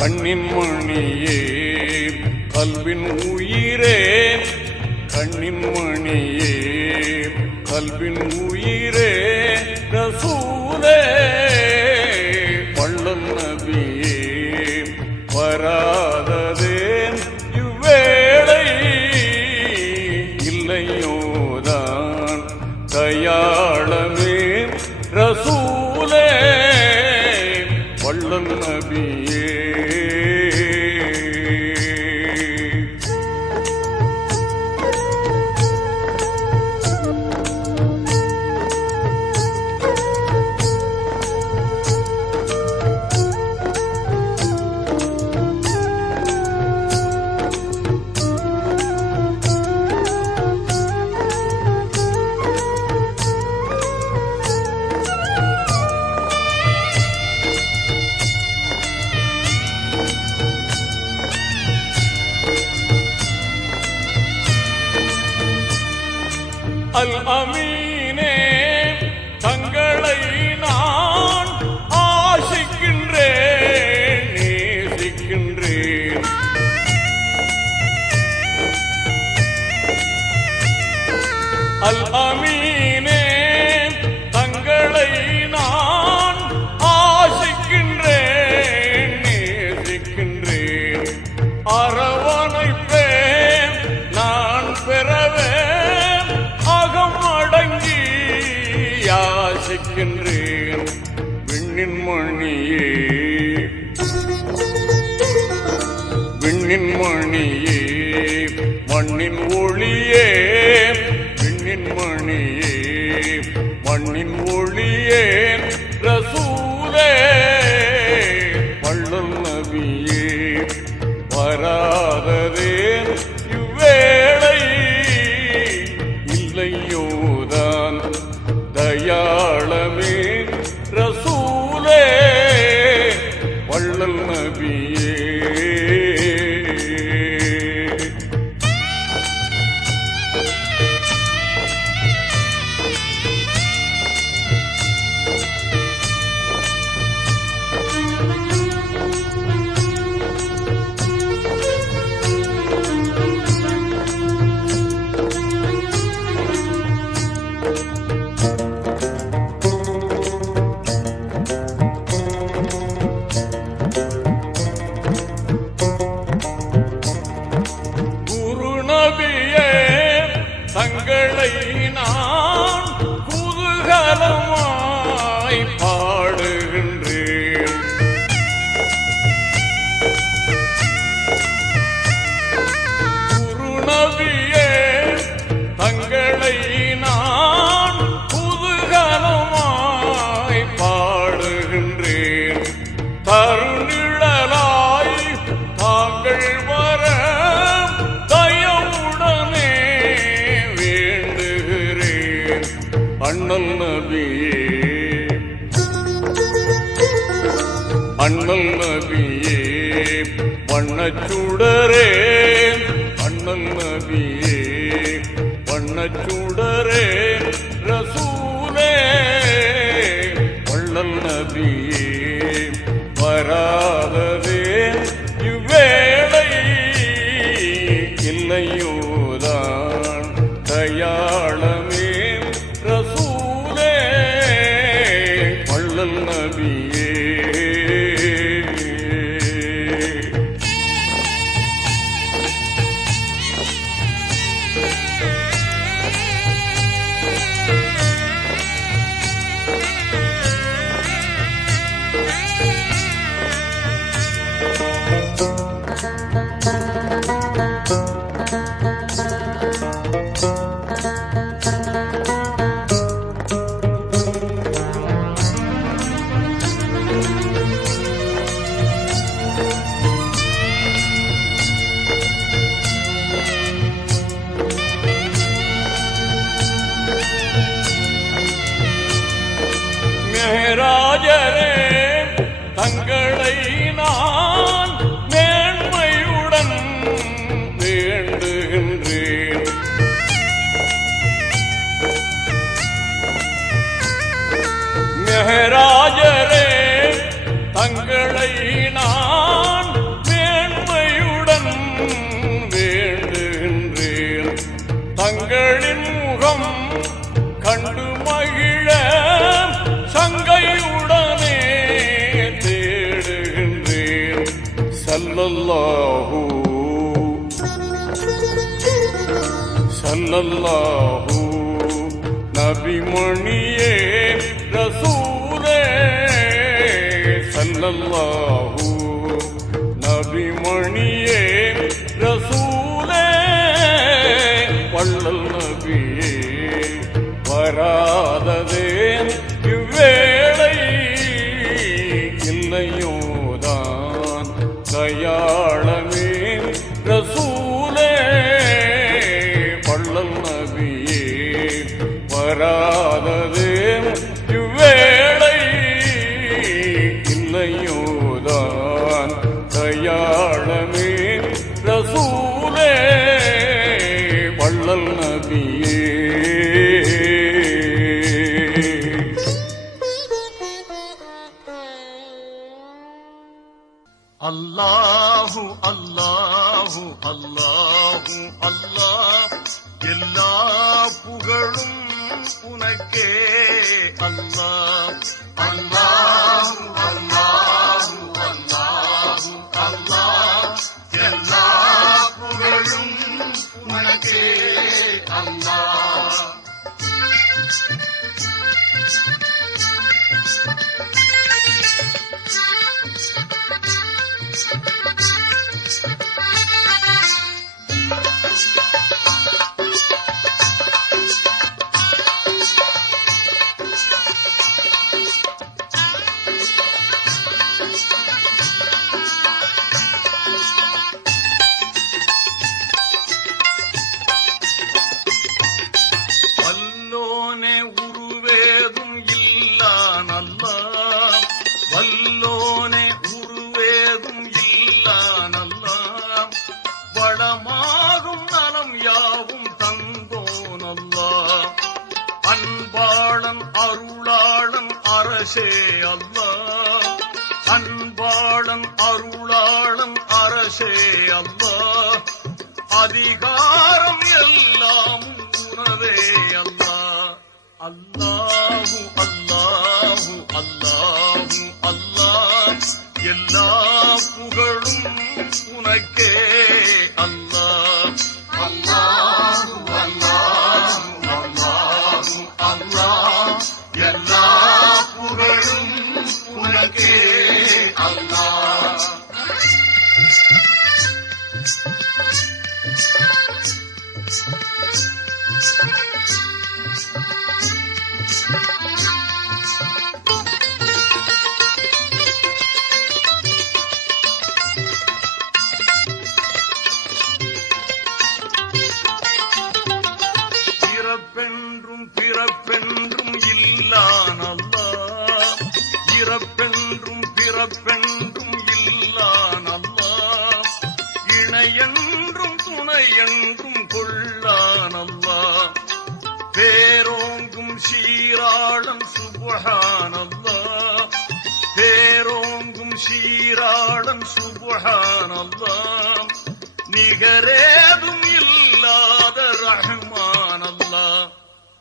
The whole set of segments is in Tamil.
கண்ணின் மணியே கல்வின் உயிரே. கண்ணின் மணியே கல்வின் உயிரே ரசூலே الأمين விண்ணின் மணியே மண்ணின் ஒளியே விண்ணின் மணியே மண்ணின் ஒளியே சுடரே அண்ணல் நபியே வண்ணச்சுடரே ரசூலே வள்ளல் நபியே சல்லல்லாஹூ. சல்லல்லாஹூ. நபிமணியே ரசூலே. சல்லல்லாஹூ. நபிமணியே ரசூலே. வள்ளல் நபியே வராததே ரசூலே பள்ளல் நபியே வராதது அல்லாஹும் அல்லாஹ் எல்லா புகழும் உனக்கே. அல்லாஹ் அல்லாஹும் அல்லாஹும் அல்லாஹும் அல்லாஹ் எல்லா புகழும் உனக்கே. அல்லாஹ். அரசே அல்லா. அன்பாளன் அருளாளன் அரசே அல்லா. அதிகாரம் எல்லாம் உணரே அல்லா. அல்லாஹு அல்லாஹு உனக்கே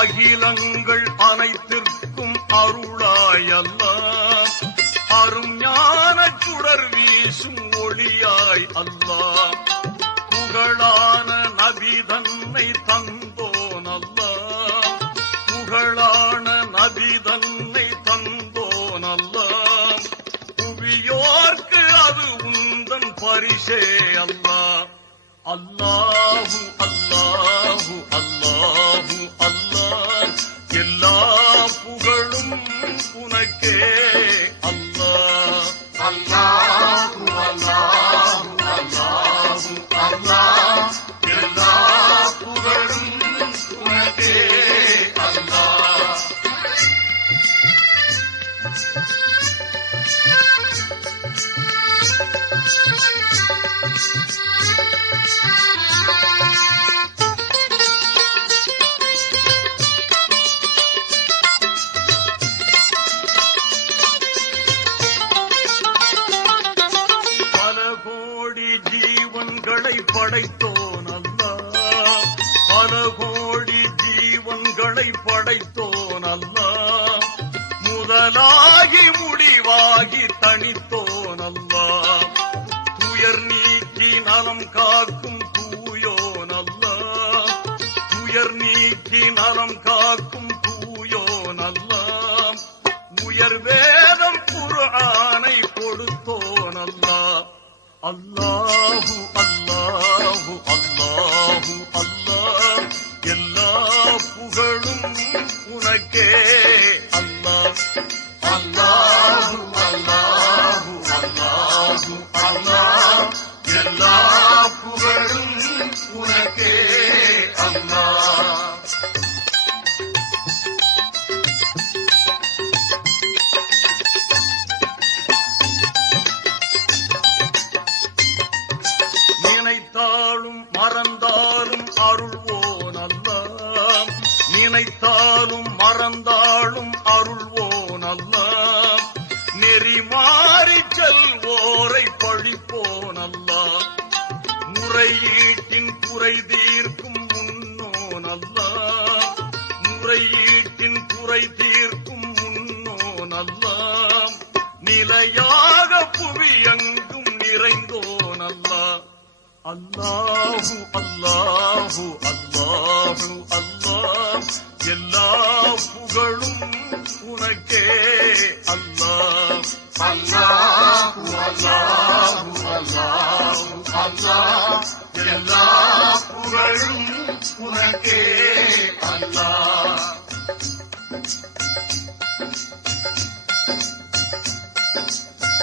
அகிலங்கள் அனைத்திற்கும் அருளாய் அரும் ஞான சுடர் வீசும் ஒளியாய் அல்லாஹ் புகழான நபி தன்னை தந்தோன் அல்லாஹ் புகழான நபி தன்னை தந்தோன் அல்லாஹ் புவியோர்க்கு அது உந்தன் பரிசே அல்லா. அல்லாஹூ ஜீவன்களை படைத்தோன் அல்லாஹ் முதலாகி முடிவாகி தனித்தோன் அல்லாஹ் துயர் நீக்கி நலம் காக்கும் தூயோன் அல்லாஹ் துயர் நீக்கி நலம் காக்கும் தூயோன் அல்லாஹ் உயர் வேதம் குர்ஆனை கொடுத்தோன் அல்லாஹ் அல்லாஹூ உனக்கே. அல்லா அல்லா அல்லா செல்வோரை பழிப்போன் அல்லாஹ் முறையீட்டின் குறை தீர்க்கும் முன்னோனல்லா முறையீட்டின் குறை தீர்க்கும் முன்னோனல்லா நிலையாக புவியங்கும் நிறைந்தோனல்லா. அல்லாஹு அல்லாஹு அல்லாஹு அல்லாஹ். எல்லா புகழும் உனக்கே அல்லாஹ். அல்லாஹ். புகழும் உனக்கே அல்லாஹ்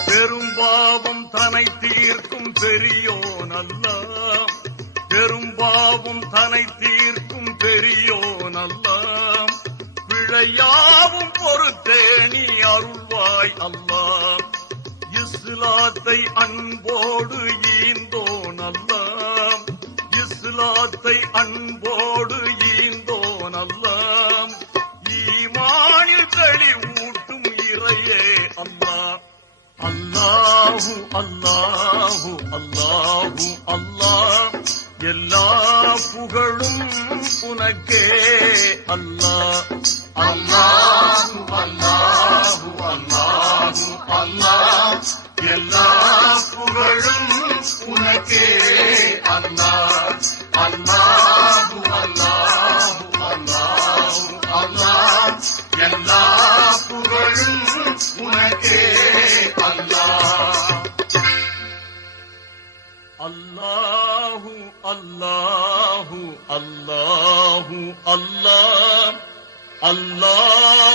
பெரும்பாவம் தனை தீர்க்கும் பெரியோன் அல்லாஹ் பெரும்பாவம் தனை தீர்க்கும் பெரியோன் அல்லாஹ் பிழையாவும் பொறுத்தே நீ அருள்வாய் அல்லா இஸ்லாத்தை அன்போடு ஈந்தோன் அல்லாஹ் இஸ்லாத்தை அன்போடு ஈந்தோன் அல்லாஹ் ஈமானில் தெளிவூட்டும் இறையே அல்லா. அல்லாஹு அல்லாஹு அல்லாஹு அல்லாஹ் எல்லா புகழும் உனக்கே அல்லாஹ் அல்லாஹு அல்லாஹு அல்லாஹு அல்லாஹ் எல்லா உனக்கே அல்லாஹ் அல்லாஹு அல்லாஹு அல்லாஹு அல்லாஹ் அல்லாஹு